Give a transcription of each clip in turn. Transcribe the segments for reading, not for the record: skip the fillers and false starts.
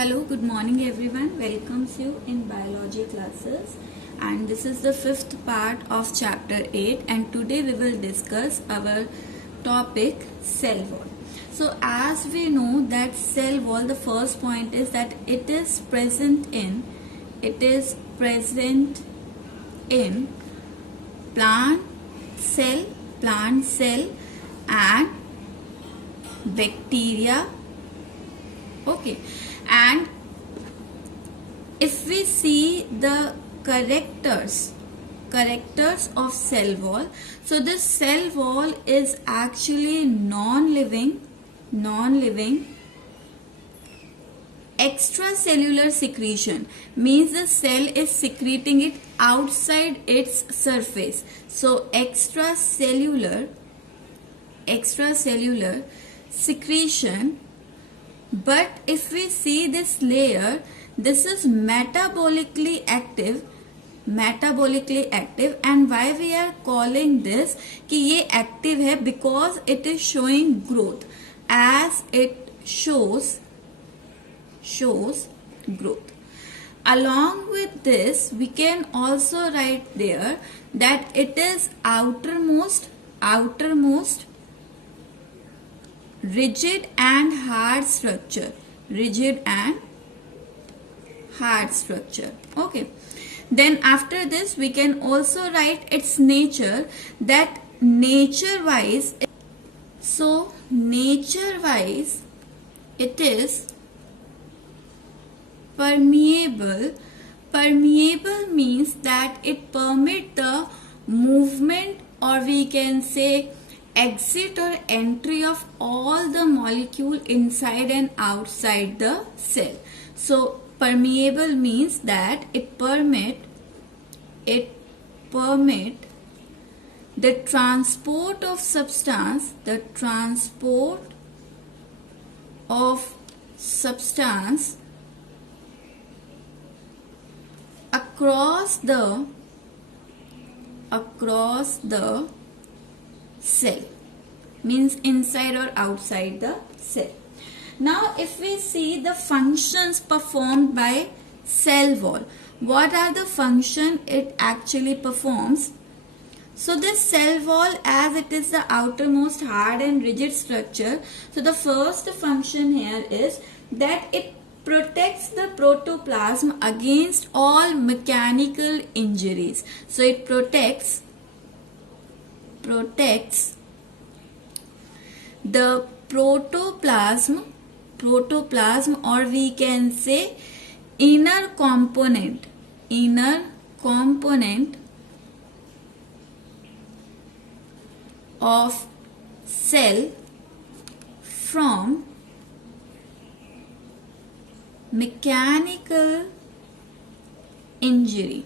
Hello, good morning everyone. Welcomes you in biology classes, and this is the fifth part of chapter 8, and today we will discuss our topic cell wall. So as we know that cell wall, the first point is that it is present in plant cell and bacteria. Okay, and if we see the characters of cell wall, so this cell wall is actually non-living extracellular secretion, means the cell is secreting it outside its surface. So extracellular secretion. But if we see this layer, this is metabolically active, and why we are calling this कि ये active है, because it is showing growth, as it shows growth. Along with this, we can also write there that it is outermost rigid and hard structure. Okay, then after this we can also write its nature, that nature wise it is permeable. Means that it permit the movement, or we can say exit or entry of all the molecule inside and outside the cell. So permeable means that it permit the transport of substance, across the cell, means inside or outside the cell. Now if we see the functions performed by cell wall, what are the function it actually performs? So this cell wall, as it is the outermost hard and rigid structure, so the first function here is that it protects the protoplasm against all mechanical injuries. So it protects the protoplasm, or we can say inner component of cell from mechanical injury.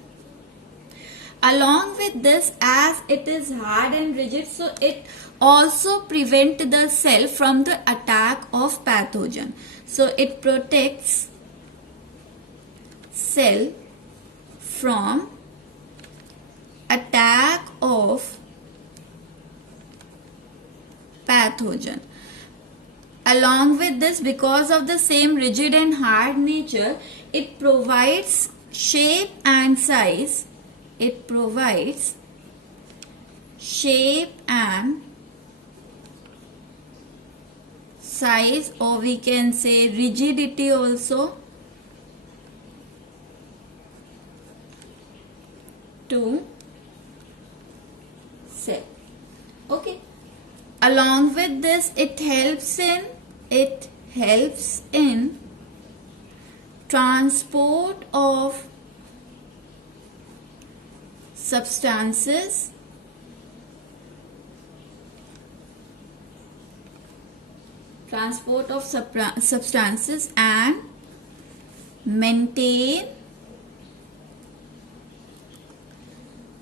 Along with this, as it is hard and rigid, so it also prevent the cell from the attack of pathogen. So it protects cell from attack of pathogen. Along with this, because of the same rigid and hard nature, it provides shape and size. Or we can say rigidity also to cell. Okay. Along with this, it helps in transport of substances and maintain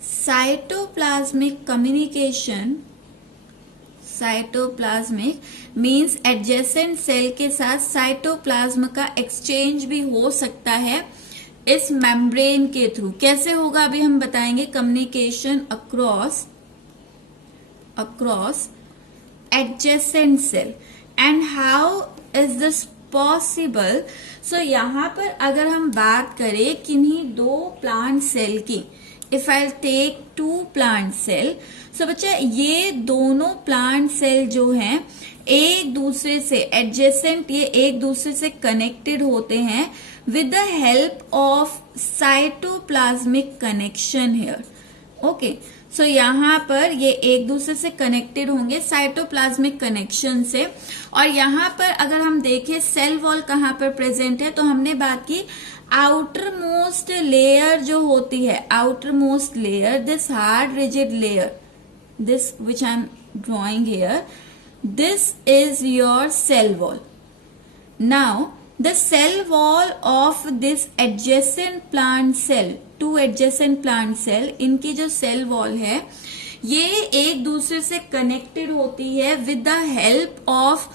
cytoplasmic communication. Cytoplasmic means adjacent cell के साथ cytoplasm का exchange भी हो सकता है इस membrane के through. कैसे होगा अभी हम बताएंगे. Communication across adjacent cell. And how is this possible. So यहाँ पर अगर हम बात करें किन्हीं दो प्लांट सेल की, if I take two plant cell, so बच्चा ये दोनों प्लांट सेल जो हैं एक दूसरे से एडजेसेंट, ये एक दूसरे से कनेक्टेड होते हैं with the help of cytoplasmic connection here. Okay, so यहाँ पर ये एक दूसरे से कनेक्टेड होंगे साइटोप्लाज्मिक कनेक्शन से. और यहाँ पर अगर हम देखें सेल वॉल कहाँ पर प्रेजेंट है, तो हमने बात की आउटर मोस्ट लेयर जो होती है, outer most layer, this hard rigid layer, this which I am drawing here, this is your cell wall. Now the cell wall of this adjacent plant cell, two adjacent plant cell, इनकी जो cell wall है ये एक दूसरे से connected होती है with the help of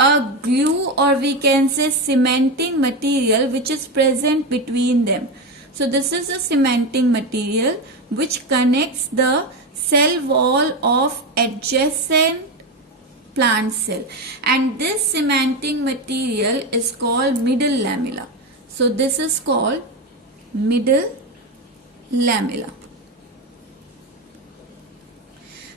a glue or we can say cementing material which is present between them. So this is a cementing material which connects the cell wall of adjacent plant cell, and this cementing material is called middle lamella. So this is called middle lamella.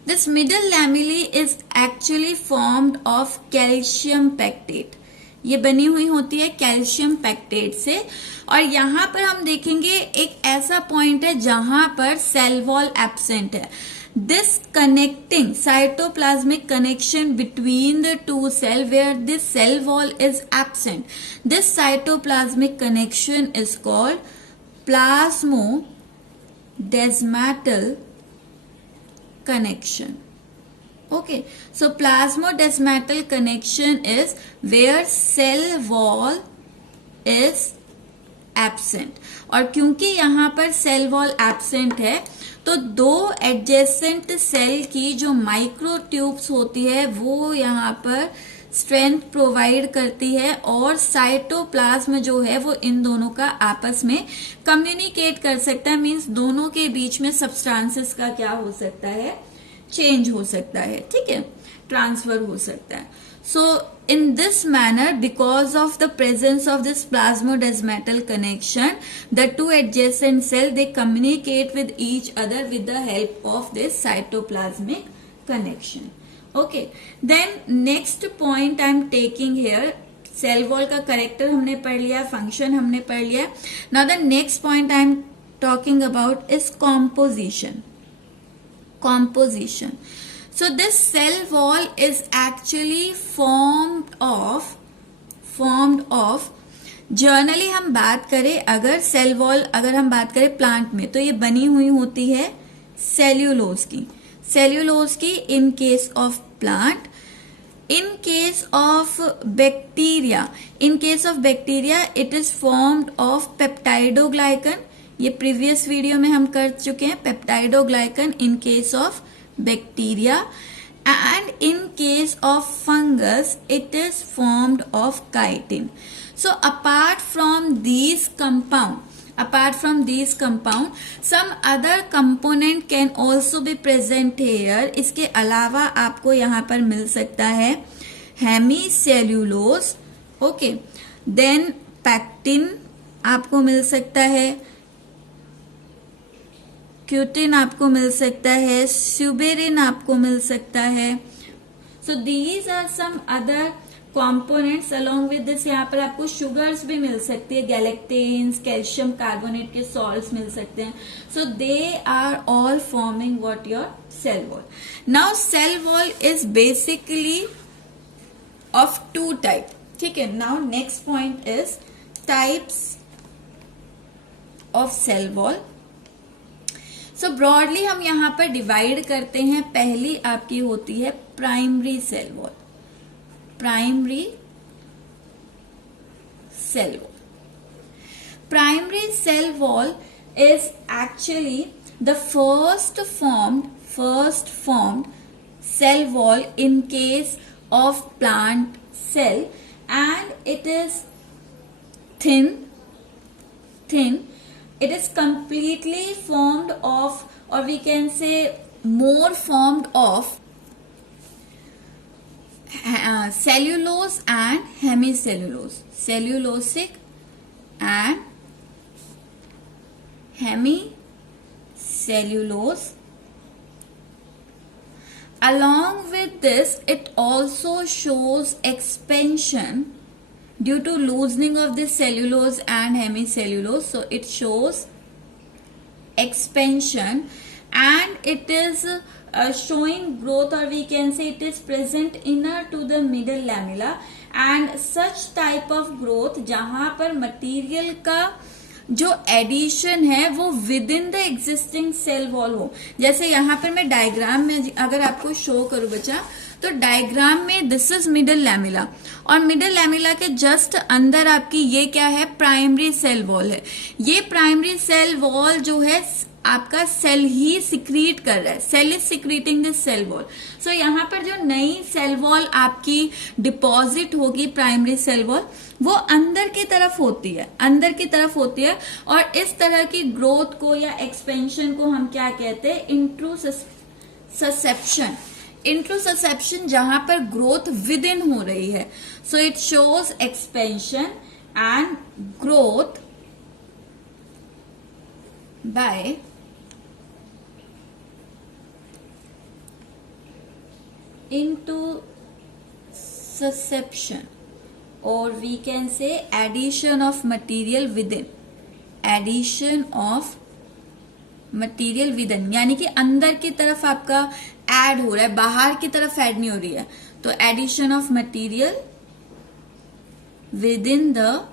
This middle lamellae is actually formed of calcium pectate. ये बनी हुई होती है calcium pectate से. और यहाँ पर हम देखेंगे एक ऐसा पॉइंट है जहां पर सेल वॉल एब्सेंट है. This connecting cytoplasmic connection between the two cell where this cell wall is absent, this cytoplasmic connection is called plasmodesmatal connection. Okay, so plasmodesmatal connection is where cell wall is absent. और क्योंकि यहाँ पर cell wall absent है तो दो adjacent cell की जो micro tubes होती है वो यहाँ पर स्ट्रेंथ प्रोवाइड करती है और साइटोप्लाज्म जो है वो इन दोनों का आपस में कम्युनिकेट कर सकता है. मींस दोनों के बीच में सब्सटेंसेस का क्या हो सकता है, चेंज हो सकता है. ठीक है, ट्रांसफर हो सकता है. So in this manner because of the presence of this plasmodesmatal connection the two adjacent cell they communicate with each other with the help of this cytoplasmic connection. Okay, then next point I am taking here, cell wall का character हमने पढ़ लिया, function हमने पढ़ लिया. Now the next point I am talking about is composition. Composition. So this cell wall is actually formed of generally हम बात करें अगर सेल वॉल अगर हम बात करें प्लांट में तो ये बनी हुई होती है सेल्यूलोज की in case of plant. In case of bacteria it is formed of peptidoglycan. ये प्रीवियस वीडियो में हम कर चुके हैं, peptidoglycan in case of bacteria. And in case of fungus it is formed of chitin. So apart from these compound some other component can also be present here. इसके अलावा आपको यहाँ पर मिल सकता है हेमीसेल्यूलोज. ओके, देन पैक्टिन आपको मिल सकता है, क्यूटिन आपको मिल सकता है, सुबेरिन आपको मिल सकता है. So these are some other components. Along with this यहाँ पर आपको शुगर्स भी मिल सकती है, गैलेक्टेन्स, कैल्शियम कार्बोनेट के सॉल्ट्स मिल सकते हैं. So they are all forming what your cell wall. Now cell wall is basically of two type. ठीक है, now next point is types of cell wall. So broadly हम यहाँ पर divide करते हैं. पहली आपकी होती है primary cell wall. Primary cell wall is actually the first formed cell wall in case of plant cell, and it is thin. It is completely formed of, or we can say more formed of cellulose and hemicellulose, cellulosic and hemicellulose. Along with this, it also shows expansion due to loosening of the cellulose and hemicellulose. So it shows expansion, and it is showing growth, or we can say it is present inner to the middle lamella. And such type of growth जहां पर material का जो addition है वो within the existing cell wall हो. जैसे यहाँ पर मैं डायग्राम में अगर आपको शो करूं बच्चा, तो डायग्राम में दिस इज मिडल लैमिला, और मिडल लैमिला के जस्ट अंदर आपकी ये क्या है, प्राइमरी सेल वॉल है. ये प्राइमरी सेल वॉल जो है आपका सेल ही सिक्रीट कर रहा है, cell is secreting this cell wall. So यहाँ पर जो नई सेल वॉल आपकी डिपॉजिट होगी, प्राइमरी सेल वॉल, वो अंदर की तरफ होती है, अंदर की तरफ होती है. और इस तरह की ग्रोथ को या एक्सपेंशन को हम क्या कहते हैं, इंट्रोससेप्शन. इंट्रोससेप्शन जहां पर ग्रोथ विद इन हो रही है. So it shows expansion and growth by intussusception, or we can say addition of material within, addition of material within, यानी कि अंदर की तरफ आपका ऐड हो रहा है, बाहर की तरफ ऐड नहीं हो रही है. तो addition of material within the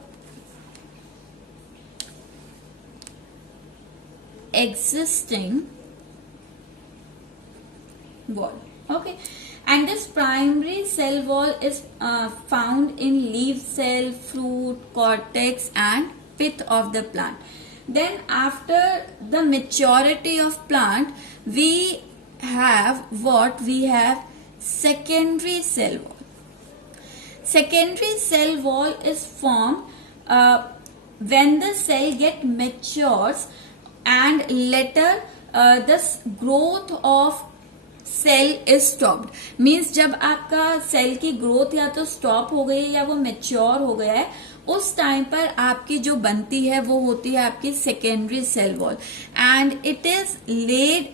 existing wall. Okay, and this primary cell wall is found in leaf cell, fruit, cortex and pith of the plant. Then after the maturity of plant, we have what we have, secondary cell wall. Secondary cell wall is formed when the cell get matures, and later the growth of cell is stopped. Means जब आपका cell की growth या तो stop हो गई है या वो मैच्योर हो गया है, उस टाइम पर आपकी जो बनती है वो होती है आपकी secondary cell wall. And it is laid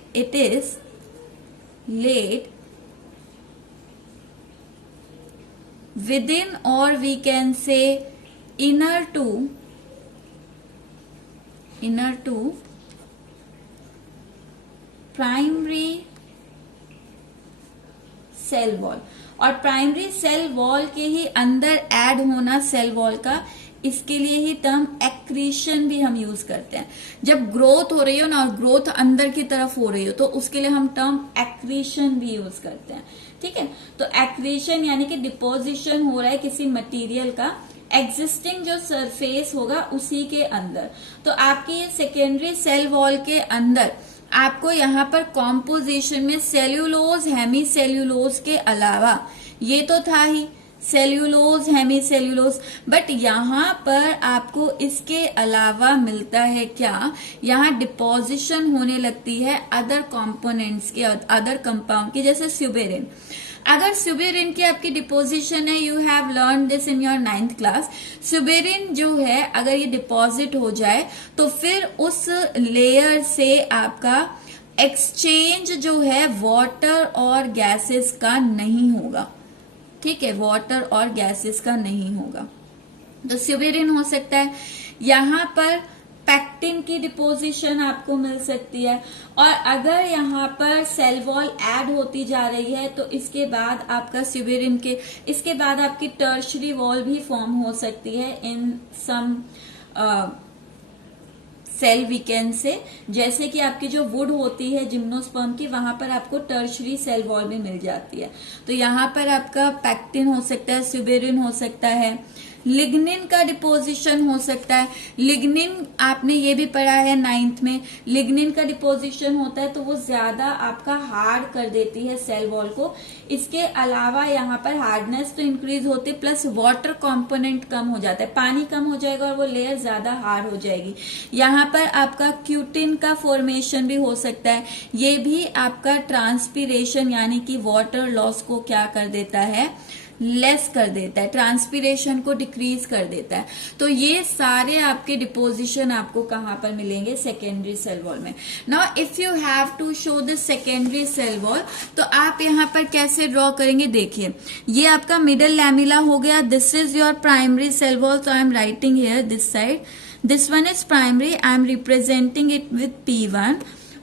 within, और we can say inner to primary cell wall. और प्राइमरी सेल वॉल के ही अंदर ऐड होना सेल वॉल का, इसके लिए ही टर्म एक्रीशन भी हम यूज करते हैं. जब ग्रोथ हो रही हो ना और ग्रोथ अंदर की तरफ हो रही हो, तो उसके लिए हम टर्म एक्रीशन भी यूज करते हैं. ठीक है, तो एक्रीशन यानी कि डिपोजिशन हो रहा है किसी मटेरियल का एग्जिस्टिंग जो सरफेस होगा उसी के अंदर. तो आपकी ये सेकेंडरी सेल वॉल के अंदर आपको यहाँ पर कॉम्पोजिशन में सेल्यूलोज हेमीसेल्यूलोज के अलावा, ये तो था ही सेल्यूलोज हेमीसेल्यूलोज, बट यहाँ पर आपको इसके अलावा मिलता है क्या, यहाँ डिपोजिशन होने लगती है अदर कंपोनेंट्स की, अदर कंपाउंड की, जैसे स्यूबेरिन. अगर स्यूबेरिन की आपकी डिपोजिशन है, you have learn this in your 9th class, suberin जो है अगर ये डिपॉजिट हो जाए तो फिर उस लेयर से आपका एक्सचेंज जो है वाटर और गैसेस का नहीं होगा. ठीक है, वाटर और गैसेस का नहीं होगा. तो स्यूबेरिन हो सकता है. यहाँ पर पैक्टिन की डिपोजिशन आपको मिल सकती है. और अगर यहाँ पर सेल वॉल ऐड होती जा रही है तो इसके बाद आपका स्यूबेरिन के, इसके बाद आपकी टर्शरी वॉल भी फॉर्म हो सकती है इन सम सेल वी कैन से. जैसे कि आपकी जो वुड होती है जिम्नोस्पर्म की, वहां पर आपको टर्शरी सेल वॉल भी मिल जाती है. तो यहाँ पर आपका पैक्टिन हो सकता है, स्यूबेरिन हो सकता है, लिग्निन का डिपोजिशन हो सकता है. लिग्निन आपने ये भी पढ़ा है 9th में, लिग्निन का डिपोजिशन होता है तो वो ज्यादा आपका हार्ड कर देती है सेल वॉल को. इसके अलावा यहाँ पर हार्डनेस तो इंक्रीज होती है, प्लस वाटर कंपोनेंट कम हो जाता है, पानी कम हो जाएगा और वो लेयर ज्यादा हार्ड हो जाएगी. यहाँ पर आपका क्यूटिन का फॉर्मेशन भी हो सकता है. ये भी आपका ट्रांसपीरेशन यानी कि वाटर लॉस को क्या कर देता है, लेस कर देता है, ट्रांसपीरेशन को डिक्रीज कर देता है। तो ये सारे आपके डिपोजिशन आपको कहाँ पर मिलेंगे, सेकेंडरी सेल वॉल में। Now if you have to show the secondary cell wall, तो आप यहाँ पर कैसे ड्रॉ करेंगे, देखिए ये आपका मिडल लैमिला हो गया, this is your primary cell wall, तो I am writing here this side, this one is primary, I am representing it with P1।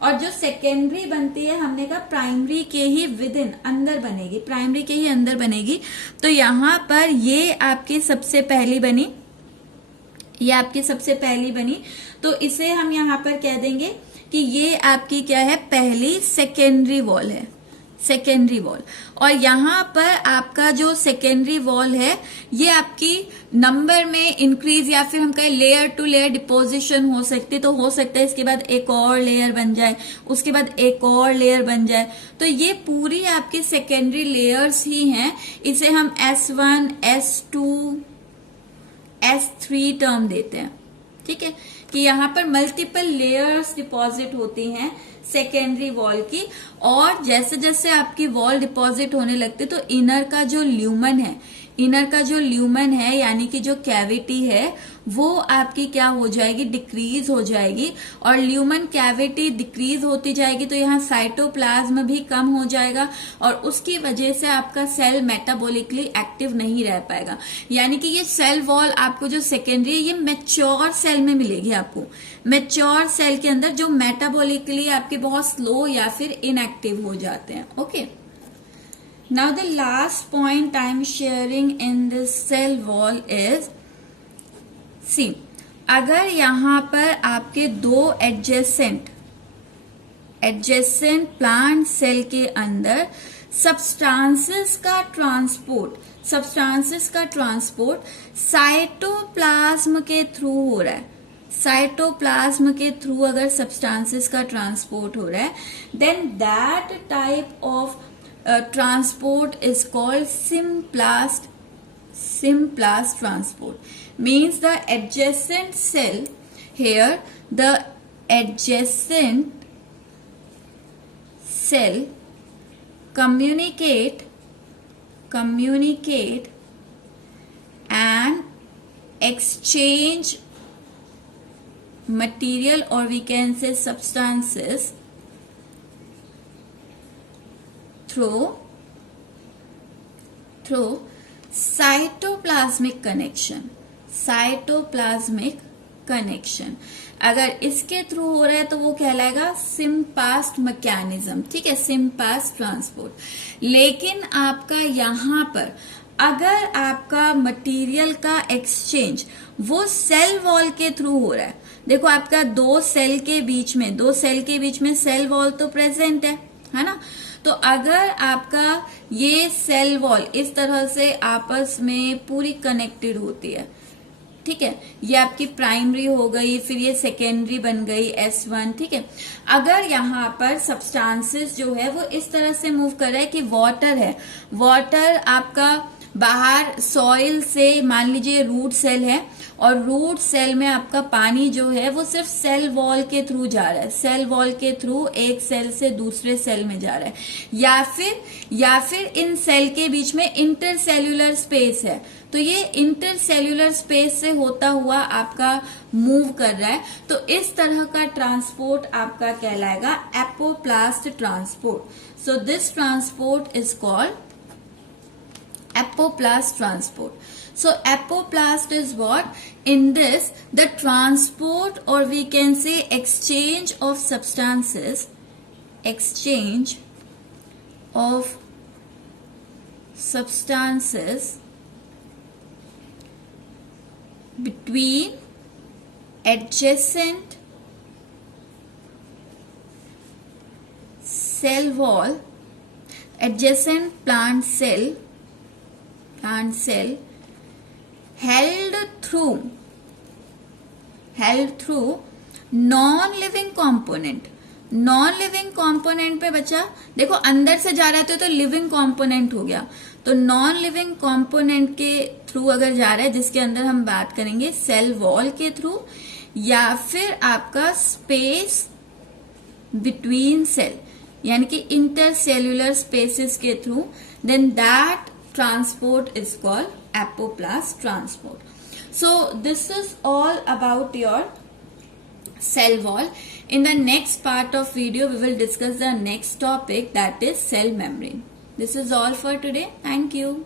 और जो सेकेंडरी बनती है, हमने कहा प्राइमरी के ही विद इन अंदर बनेगी, प्राइमरी के ही अंदर बनेगी। तो यहाँ पर ये आपकी सबसे पहली बनी, ये आपकी सबसे पहली बनी, तो इसे हम यहाँ पर कह देंगे कि ये आपकी क्या है, पहली सेकेंडरी वॉल है, सेकेंडरी वॉल। और यहाँ पर आपका जो सेकेंडरी वॉल है, ये आपकी नंबर में इंक्रीज या फिर हम कहें लेयर टू लेयर डिपोजिशन हो सकती, तो हो सकता है इसके बाद एक और लेयर बन जाए, उसके बाद एक और लेयर बन जाए। तो ये पूरी आपकी सेकेंडरी लेयर्स ही हैं, इसे हम S1, S2, S3 टर्म देते हैं। ठीक है, कि यहाँ पर मल्टीपल लेयर्स डिपॉजिट होती हैं सेकेंडरी वॉल की, और जैसे जैसे आपकी वॉल डिपॉजिट होने लगती तो इनर का जो ल्यूमन है, इनर का जो ल्यूमन है यानी कि जो कैविटी है, वो आपकी क्या हो जाएगी, डिक्रीज हो जाएगी। और ल्यूमन कैविटी डिक्रीज होती जाएगी तो यहाँ साइटोप्लाज्म भी कम हो जाएगा, और उसकी वजह से आपका सेल मेटाबॉलिकली एक्टिव नहीं रह पाएगा। यानी कि ये सेल वॉल आपको जो सेकेंडरी है, ये मैच्योर सेल में मिलेगी आपको, मैच्योर सेल के अंदर जो मेटाबॉलिकली आपके बहुत स्लो या फिर इनएक्टिव हो जाते हैं। Okay, now the last point I am sharing in this cell wall is, see, अगर यहाँ पर आपके दो एडजेसेंट प्लांट सेल के अंदर सब्सटेंसेस का ट्रांसपोर्ट साइटोप्लाज्म के थ्रू हो रहा है, साइटोप्लाज्म के थ्रू अगर सब्सटेंसेस का ट्रांसपोर्ट हो रहा है, then that type of transport is called symplast transport. Means the adjacent cell, here the adjacent cell communicate and exchange material, or we can say substances, through cytoplasmic connection। अगर इसके through हो रहा है तो वो कहलाएगा सिम्पास्ट मैकेनिज्म। ठीक है, सिम्पास्ट ट्रांसपोर्ट। लेकिन आपका यहाँ पर अगर आपका मटेरियल का एक्सचेंज वो सेल वॉल के थ्रू हो रहा है, देखो आपका दो सेल के बीच में सेल वॉल तो प्रेजेंट है ना। तो अगर आपका ये सेल वॉल इस तरह से आपस में पूरी कनेक्टेड होती है, ठीक है, ये आपकी प्राइमरी हो गई, फिर ये सेकेंडरी बन गई S1। ठीक है, अगर यहाँ पर सब्सटेंसेस जो है वो इस तरह से मूव कर रहा है कि वाटर है, वाटर आपका बाहर सॉइल से, मान लीजिए रूट सेल है, और रूट सेल में आपका पानी जो है वो सिर्फ सेल वॉल के थ्रू जा रहा है, सेल वॉल के थ्रू एक सेल से दूसरे सेल में जा रहा है, या फिर इन सेल के बीच में इंटरसेल्यूलर स्पेस है, तो ये इंटरसेल्यूलर स्पेस से होता हुआ आपका मूव कर रहा है। तो इस तरह का ट्रांसपोर्ट आपका कहलाएगा apoplast transport. So this transport is called apoplast transport. So apoplast is what? In this, the transport, or we can say exchange of substances, between adjacent cell wall, adjacent plant cell held through non-living component। Non-living component पे बचा, देखो अंदर से जा रहा है तो living component हो गया, तो नॉन-लिविंग कंपोनेंट के थ्रू अगर जा रहा है, जिसके अंदर हम बात करेंगे सेल वॉल के थ्रू, या फिर आपका स्पेस बिटवीन सेल यानी कि इंटरसेल्यूलर स्पेसेस के through, then that transport is called apoplast transport. So this is all about your cell wall. In the next part of video, we will discuss the next topic, that is cell membrane. This is all for today. Thank you.